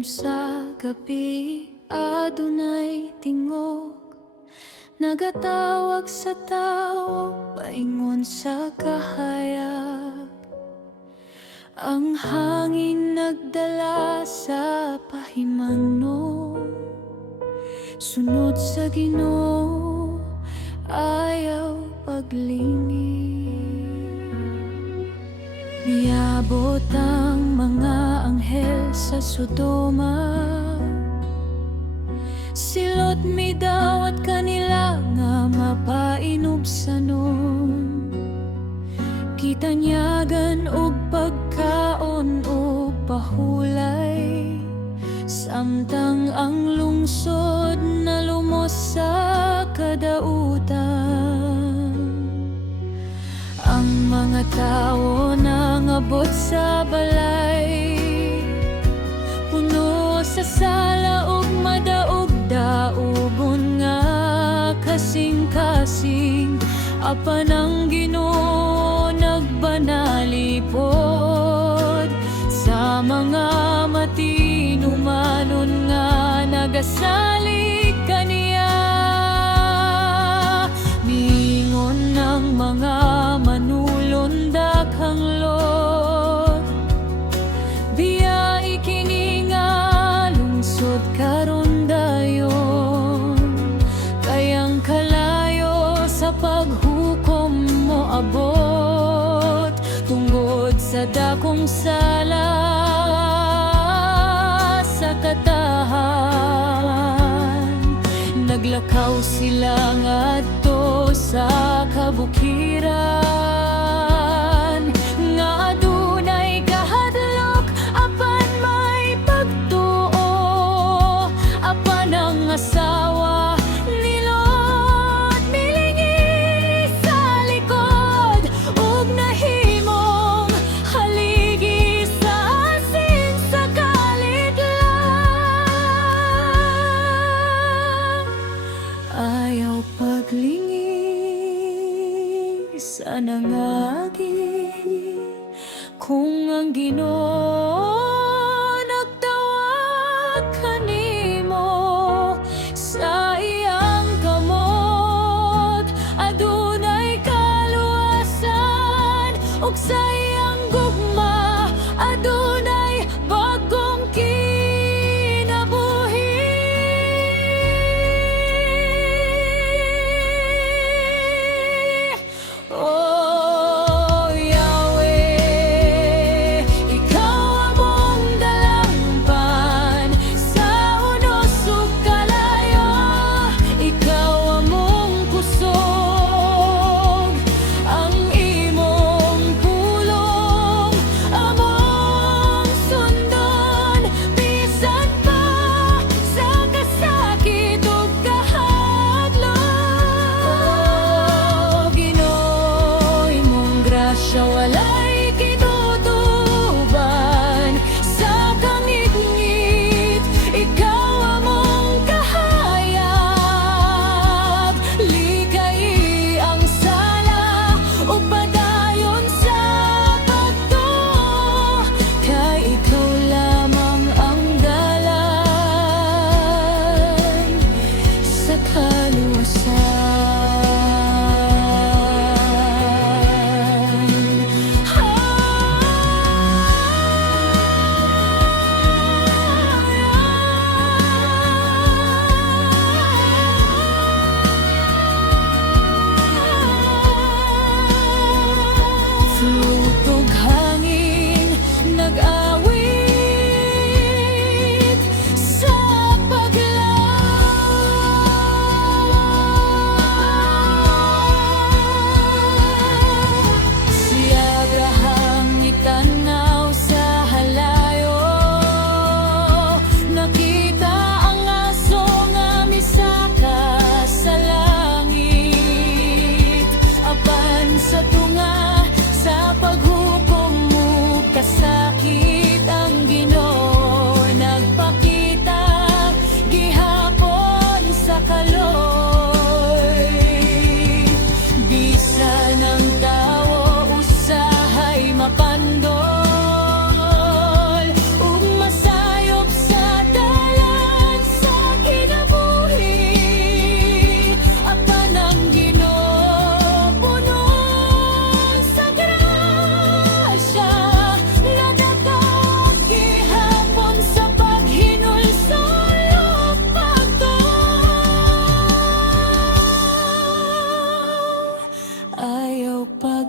Dilim sa gabi, adunay tingog, nagatawag sa tao, paingon sa kahayag. Ang hangin nagdala sa pahimanong, sunod sa Ginoo, ayaw paglingid. Niabot ang mga anghel sa Sodoma, silot mi dawat kanila nga mapainubsanon. Kitanyagan og pagkaon o pahulay, samtang ang lungsod na lumos sa kadautan. Ang mga tao nangabot sa balay, puno sa sala ug madaog-daogon nga kasing-kasing. Apan ang Ginoo nagbanalipod sa mga matinumanon nga nagasalig kaniya. Mingon ng mga manulon daghang lot, biya ikini nga lungsod karon dayon. Kayang kalayo sa paghukom mo abot, tungod sa dakong sala sa katahan. Naglakaw sila ngadto sa kabukiran, nga adunay kahadlok apan may pagtuo. Apan ang asawa nilot milingi sa likod, ug nahimong haligi sa asin sa kalit lang. Ayaw paglingi sa nangagi, kung ang Ginoo nagtawag kanimo sa iyang kamot, adunay kaluwasan, ug sa iyang gugma adunay bagong kinabuhi. Oh Yahweh, ikaw amo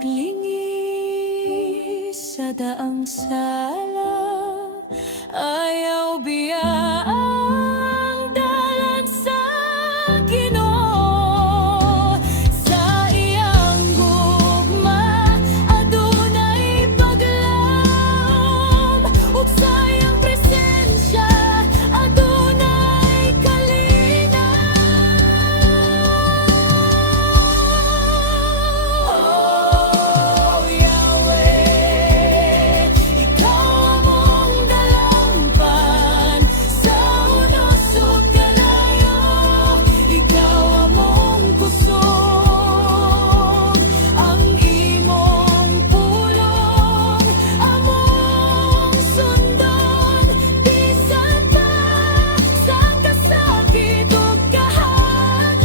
paglingi sa daang sala, ayaw biyaang dalan sa Ginoo. Sa iyang gugma adunay paglaom, ug sa iyang presensya adunay kalinaw. Oh Yahweh, ikaw among dalampan sa unos ug kalayo, ikaw among kusog, ang imong pulong among sundon, bisan pa sa kasakit ug kahanon.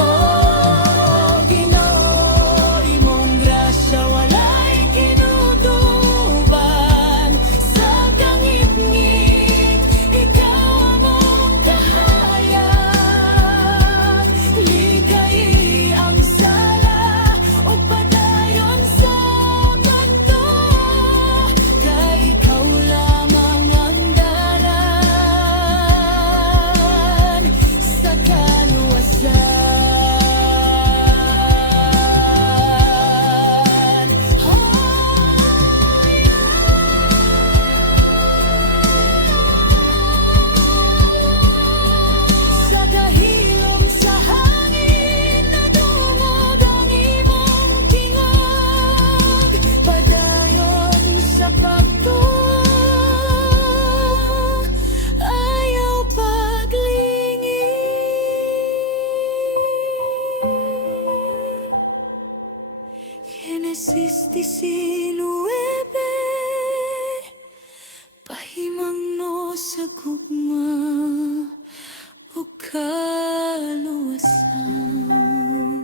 Oh Ginoo, imong grasya walay kinutuban, sa kangit-ngit ikaw among kahayag. Likay ang sala ug padayon sa kanto, kay ikaw lamang ang dalan sa kaluwasan. Sa kahilom sa hangin nadungog ang imong tingog, padayon sa pagtuo, ayaw paglingi. Genesis 19